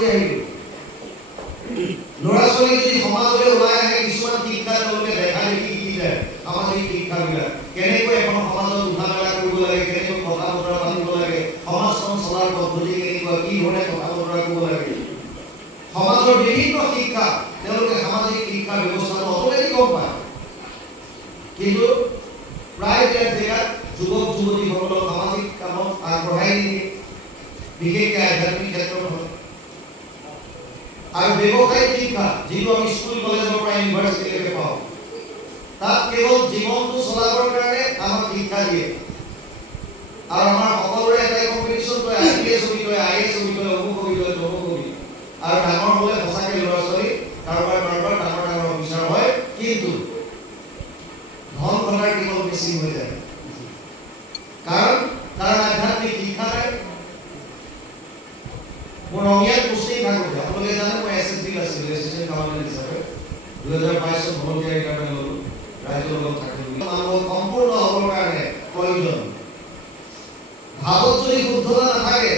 কৰি আহিলো ল'ৰা ছোৱালী যদি সমাজলৈ ওলাই আহে কিছুমান শিক্ষা তেওঁলোকে দেখা দেখি শিকি যায় সামাজিক শিক্ষাবিলাক কেনেকৈ এখন সমাজত উঠা মেলা কৰিব লাগে কেনেকৈ কথা বতৰা পাতিব লাগে সমাজখন চলাৰ পদ্ধতি কেনেকুৱা কি ধৰণে কথা বতৰা কৰিব লাগে সমাজৰ বিভিন্ন শিক্ষা তেওঁলোকে সামাজিক শিক্ষা ব্যৱস্থাটো অতলেদি গম পায় কিন্তু প্ৰায় জেগাত যুৱক যুৱতীসকলক সামাজিক কামত আগবঢ়াই নিয়ে বিশেষকৈ আধ্যাত্মিক ক্ষেত্ৰত আৰু ব্যৱসায়িক শিক্ষা যিটো আমি স্কুল কলেজৰ পৰা ইউনিভাৰ্চিটিলৈকে পাওঁ তাত কেৱল জীৱনটো চলাবৰ কাৰণে আমাক শিক্ষা দিয়ে আৰু আমাৰ সকলোৰে এটাই কম্পিটিশ্যন তই IPS হবি তই IAS হবি তই অমুক হবি তই তমুক হবি আৰু ডাঙৰ হ'লে সঁচাকৈ ল'ৰা ছোৱালী কাৰোবাৰ ডাঙৰ অফিচাৰ হয় কিন্তু ধন ঘটাৰ কেৱল বেছি হৈ যায় কাৰণ আধ্যাত্মিক শিক্ষা নাই মোৰ ৰঙিয়াত পোষ্টিং থাকোঁতে আপোনালোকে জানে মই SSB আছিলোঁ এছিষ্টেণ্ট গভৰ্ণমেণ্ট হিচাপে 2022 ভলণ্টিয়াৰ ৰিটায়াৰমেণ্ট ল'লোঁ ৰাইজৰ লগত থাকিলোঁ মানুহক সম্পূৰ্ণ হ'বৰ কাৰণে প্ৰয়োজন ভাৱত যদি শুদ্ধতা নাথাকে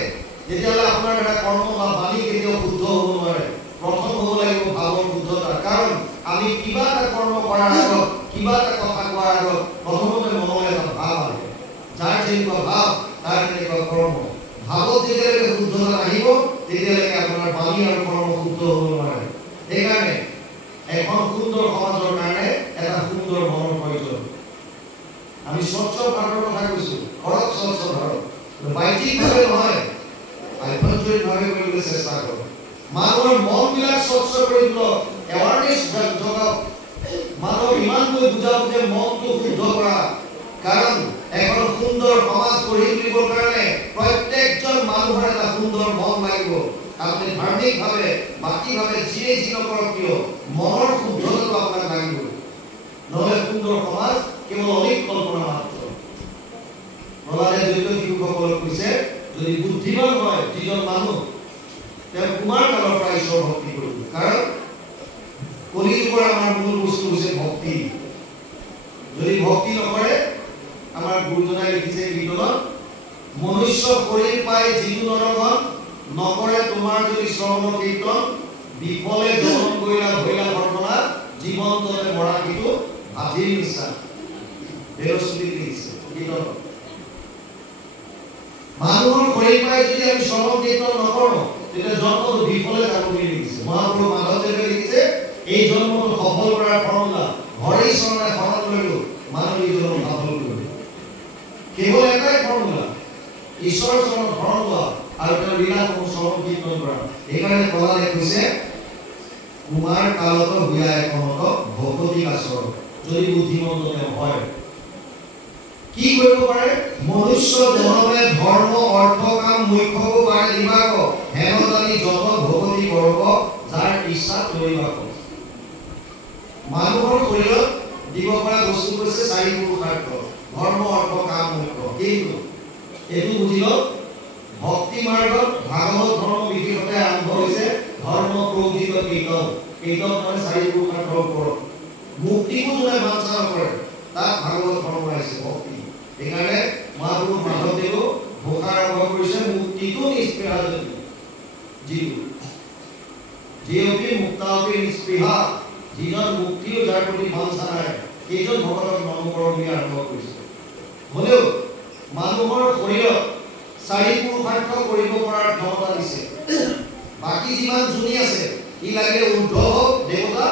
তেতিয়াহ'লে আপোনাৰ এটা কৰ্ম বা বাণী কেতিয়াও শুদ্ধ হ'ব নোৱাৰে প্ৰথম হ'ব লাগিব ভাৱৰ শুদ্ধতা কাৰণ আমি কিবা এটা কৰ্ম কৰাৰ আগত কিবা এটা কথা কোৱাৰ আগত প্ৰথমতে মনলৈ এটা ভাৱ আহে যাৰ যেনেকুৱা ভাৱ তাৰ তেনেকুৱা কৰ্ম ভাৱত যেতিয়ালৈকে শুদ্ধতা নাহিব তেতিয়ালৈকে আপোনাৰ বাণী আৰু কৰ্ম শুদ্ধ হ'ব নোৱাৰে সেইকাৰণে এখন সুন্দৰ সমাজৰ কাৰণে এটা সুন্দৰ মনৰ প্ৰয়োজন আমি স্বচ্ছ ভাৰতৰ কথা কৈছোঁ ঘৰত স্বচ্ছ ভাৰত বাহ্যিকভাৱে নহয় আভ্যন্তৰীণভাৱে কৰিবলৈ চেষ্টা কৰক মানুহৰ মনবিলাক স্বচ্ছ কৰি তোলক এৱাৰনেছ জগাওক মানুহক ইমানকৈ বুজাওক যে মনটো শুদ্ধ কৰা কাৰণ এখন সুন্দৰ সমাজ গঢ়ি তুলিবৰ কাৰণে প্ৰত্যেকজন মানুহৰ এটা সুন্দৰ মন লাগিব আপুনি ধাৰ্মিকভাৱে বাকীভাৱে যিয়ে যি নকৰক কিয় মনৰ শুদ্ধতাটো আপোনাক লাগিব নহ'লে সুন্দৰ সমাজ কেৱল অনেক কল্পনা মাত্ৰ প্ৰহ্লাদে দ্বৈত শিশুসকলক কৈছে যদি বুদ্ধিমান হয় যিজন মানুহ তেওঁ কুমাৰ কালৰ পৰা ঈশ্বৰ ভক্তি কৰিব কাৰণ কলিযুগৰ আমাৰ মূল বস্তু হৈছে ভক্তি যদি ভক্তি নকৰে আমাৰ গুৰুজনাই লিখিছে কীৰ্তনত মনুষ্য শৰীৰ পাই যিটো নৰগণ নকৰে তোমাৰ যদি শ্ৰৱণ কীৰ্তন বিফলে জনম কৰিলা ভৈলা ঘটনা জীৱন্ততে মৰা কিন্তু আধিৰ নিচা বেৰস্বতী লিখিছে কীৰ্তন মানুহৰ শৰীৰ পাই যদি আমি শ্ৰৱণ কীৰ্তন নকৰোঁ তেতিয়া জন্মটো বিফলে যাব বুলি লিখিছে মহাপুৰুষ মাধৱদেৱে লিখিছে এই জন্মটো সফল কৰাৰ ফৰ্মুলা হৰি চৰণে শৰণ লৈলো মানৱ জীৱন সফল কৰিব কেৱল এটাই ফৰ্মুলা ঈশ্বৰ চৰণত শৰণ লোৱা আৰু তেওঁৰ লীলাসমূহ শ্ৰৱণ কীৰ্তন কৰা সেইকাৰণে প্ৰহ্লাদে কৈছে কুমাৰ কালত হুয়া একমত ভকতি কাছৰ যদি বুদ্ধিমন্ত তেওঁ হয় কি কৰিব পাৰে মনুষ্য জনমে ধৰ্ম অৰ্থ কাম মুখ্যকো পাৰে দিবাক হেন জানি যত ভকতি কৰব যাৰ ইচ্ছা কৰিবাক মানুহৰ শৰীৰত দিব পৰা বস্তু হৈছে চাৰি পুৰুষাৰ্থ ধৰ্ম অৰ্থ কাম মুখ্য কিন্তু এইটো বুজিল ভক্তি মাৰ্গত ভাগৱত ধৰ্ম বিশেষতে আৰম্ভ হৈছে ধৰ্ম প্ৰৌঢ়িত কীৰ্তন মানে চাৰি পুৰুষাৰ্থৰ ওপৰত মুক্তিকো যোনে বাঞ্ছা নকৰে তাক ভাগৱত ধৰ্ম আহিছে ভক্তি সেইকাৰণে মহাপুৰুষ মাধৱদেৱেও ঘোষা আৰম্ভ কৰিছে মুক্তিটো নিস্পৃহা যিটো যিয়পি মুক্তাপি নিস্পৃহা যিজন মুক্তিও যাৰ প্ৰতি বাঞ্ছা নাই সেইজন ভগতক নমকৰ বুলি আৰম্ভ কৰিছে হ'লেও মানুহৰ শৰীৰত চাৰি পুৰুষাৰ্থ কৰিব পৰাৰ ক্ষমতা দিছে বাকী যিমান যোনি আছে ই লাগিলে ঊৰ্ধ্ব হওক দেৱতা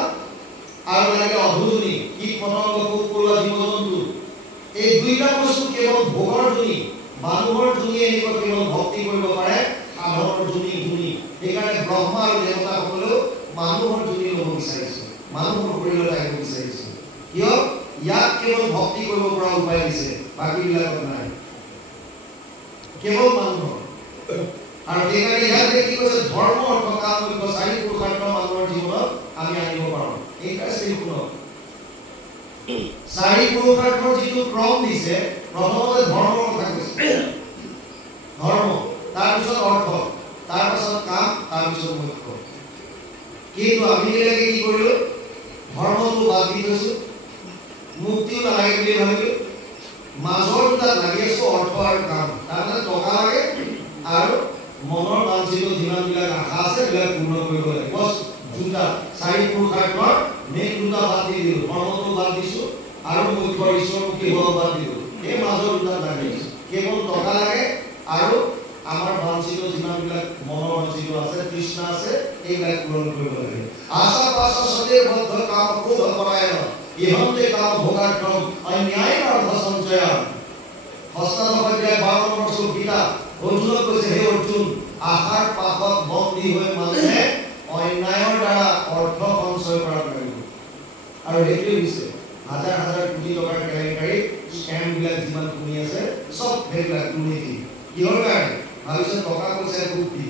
আৰু লাগিলে অধুযোনি কীট পতংগ পোক পৰুৱা জীৱ জন্তু এই দুইটা বস্তু কেৱল ভোগৰ যোনি মানুহৰ যোনিয়ে এনেকুৱা কেৱল ভক্তি কৰিব পাৰে সাধনৰ যোনি সেইকাৰণে ব্ৰহ্মা আৰু দেৱতাসকলেও মানুহৰ যোনি ল'ব বিচাৰিছে মানুহৰ শৰীৰত আহিব বিচাৰিছে কিয় ইয়াক কেৱল ভক্তি কৰিব পৰা উপায় দিছে বাকীবিলাকত নাই কেৱল মানুহৰ আৰু সেইকাৰণে ইয়াত কি কৈছে ধৰ্ম অৰ্থ কাম মুখ্য চাৰি পুৰুষাৰ্থ মানুহৰ জীৱনত আমি আনিব পাৰোঁ ইণ্টাৰেষ্টিং শুনক চাৰি পুৰুষাৰ্থৰ যিটো ক্ৰম দিছে প্ৰথমতে ধৰ্মৰ কথা কৈছে ধৰ্ম তাৰপিছত অৰ্থ তাৰপিছত কাম তাৰপিছত মুখ্য কিন্তু আমি কি কৰিলোঁ ধৰ্মটো বাদ দি থৈছোঁ মুক্তিও নালাগে বুলি ভাবিলোঁ মাজৰ দুটা লাগি আছোঁ অৰ্থ আৰু কাম তাৰমানে টকা লাগে আৰু মনৰ বাঞ্ছিত যিমানবিলাক আশা আছে এইবিলাক পূৰ্ণ কৰিব লাগে। বছ দুটা 4 পুৰুষাৰ্থৰ মেইন দুটা বাদ দি দিলোঁ, ধৰ্মটো বাদ দিছোঁ আৰু মুখ্য ঈশ্বৰমুখী হোৱা বাদ দিলোঁ। এই মাজৰ দুটা লাগি আছে, কেৱল টকা লাগে আৰু আমাৰ বাঞ্ছিত যিমানবিলাক মনৰ বাঞ্ছিত আছে তৃষ্ণা আছে এইবিলাক পূৰণ কৰিব লাগে। আশা পাশা সতে বদ্ধ কাম ক্ৰোধ পৰায়ণ ইহন্তে কাম ভোগাৰ্থম অন্যায় অৰ্থ সঞ্চয়। অষ্টাদশাধ্যায় 12 নম্বৰ শ্লোক গীতা অৰ্জুনক কৈছে, হে অৰ্জুন, আশাৰ পাশত বন্দী হৈ মানুহে অন্যায়ৰ দ্বাৰা অৰ্থ সঞ্চয় কৰা পাৰিব। আৰু সেইটোৱে হৈছে হাজাৰ হাজাৰ কোটি টকাৰ কেলেংকাৰী স্কেমবিলাক যিমান শুনি আছে চব সেইবিলাক দুৰ্নীতি। কিহৰ কাৰণে ভাবিছে? টকা পইচা খুব দি